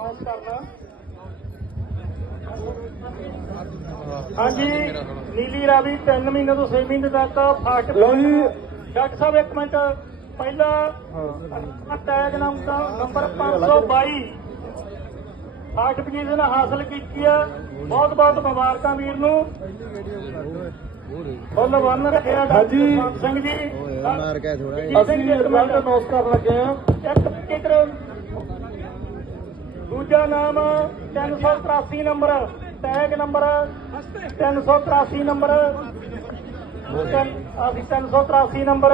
Announce ਕਰਨਾ। ਹਾਂਜੀ ਨੀਲੀ ਰਾਵੀ 3 ਮਹੀਨੇ ਤੋਂ 6 ਮਹੀਨੇ ਤੱਕ ਫਾਸਟ ਲਓ ਜੀ। ਡਾਕਟਰ ਸਾਹਿਬ ਇੱਕ ਮਿੰਟ। ਪਹਿਲਾ tag number number 522 first position ਹਾਸਲ ਕੀਤੀ ਹੈ ਬਹੁਤ ਬਹੁਤ ਮੁਬਾਰਕਾਂ ਵੀਰ ਨੂੰ। ਫੁੱਲ ਬੰਨ ਰੱਖਿਆ ਹਾਂਜੀ। ਸਿੰਘ ਜੀ। ਮਾਰ ਕੇ ਥੋੜਾ ਅਸੀਂ ਰਿਜ਼ਲਟ ਅਨਾਉਂਸ ਕਰਨ ਲੱਗੇ ਆ। ਇੱਕ ਕਿਧਰ ਦੂਜਾ ਨਾਮ 383 ਨੰਬਰ ਟੈਗ ਨੰਬਰ 383 ਨੰਬਰ। ਅਸੀਂ 383 ਨੰਬਰ।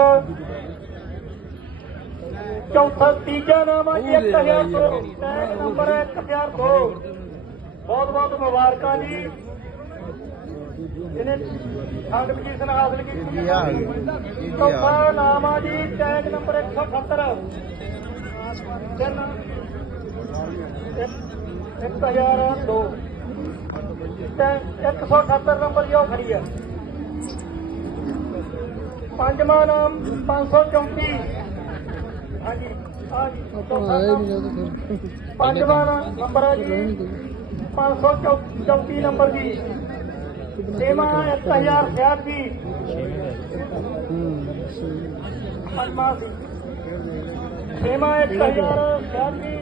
ਚੌਥਾ ਤੀਜਾ ਨਾਮ ਹੈ 1002 ਨੰਬਰ 1002 ਬਹੁਤ ਬਹੁਤ ਮੁਬਾਰਕਾਂ ਜੀ। ਇਹਨੇ ਸਰਟੀਫਿਕੇਸ਼ਨ ਹਾਸਲ ਕੀਤੀ ਚੌਥਾ ਨਾਮ ਆ ਜੀ ਟੈਗ ਨੰਬਰ 170 ਜਨ 1002 ਤੇ 178 ਨੰਬਰ ਜੋ ਖੜੀ ਹੈ ਪੰਜਵਾਂ ਨਾਮ 534 ਹਾਂਜੀ ਆ ਜੀ ਪੰਜਵਾਂ ਨੰਬਰ ਆ ਜੀ। 534 ਨੰਬਰ ਦੀ ਸੇਵਾ 1066 ਦੀ ਪੰਜਵਾਂ ਦੀ ਸੇਵਾ 1066 ਦੀ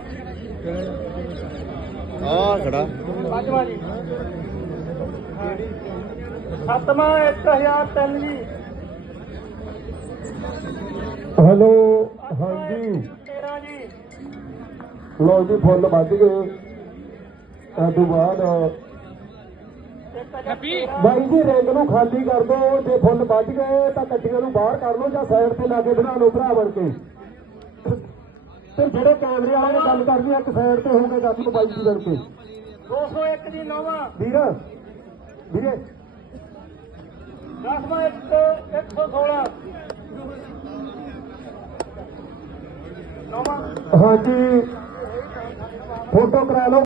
ਆ ਖੜਾ। ਪੰਜਵਾਂ ਜੀ ਸੱਤਵਾਂ 1003 ਜੀ। ਹੈਲੋ ਹਾਂਜੀ। 13 ਜੀ। ਲਓ ਜੀ ਫੁੱਲ ਵੱਜ ਗਏ। ਤੋਂ ਬਾਅਦ ਬਾਈ ਜੀ ਰਿੰਗ ਨੂੰ ਖਾਲੀ ਕਰ ਦਿਓ ਜੇ ਫੁੱਲ ਵੱਜ ਗਏ ਤਾਂ ਕੱਟੀਆਂ ਨੂੰ ਬਾਹਰ ਕਰ ਲਓ ਜਾਂ ਸਾਈਡ ਤੇ ਲਾ ਕੇ ਬਣਾ ਲਓ ਭਰਾ ਬਣ ਕੇ। ਤੇ ਜਿਹੜੇ ਕੈਮਰੇ ਵਾਲੇ ਨੇ ਗੱਲ ਕਰਨੀ ਆ, ਇੱਕ ਸਾਈਡ ਤੇ ਹੋ ਕੇ ਗੱਲ ਨੂੰ ਬਾਈ ਜੀ ਬਣ ਕੇ 201 ਜੀ ਨੌਵਾਂ। ਵੀਰ ਵੀਰੇ। ਦਸਵਾਂ 116 ਨੌਵਾਂ। ਹਾਂਜੀ। ਫੋਟੋ ਕਰਾ ਲਓ।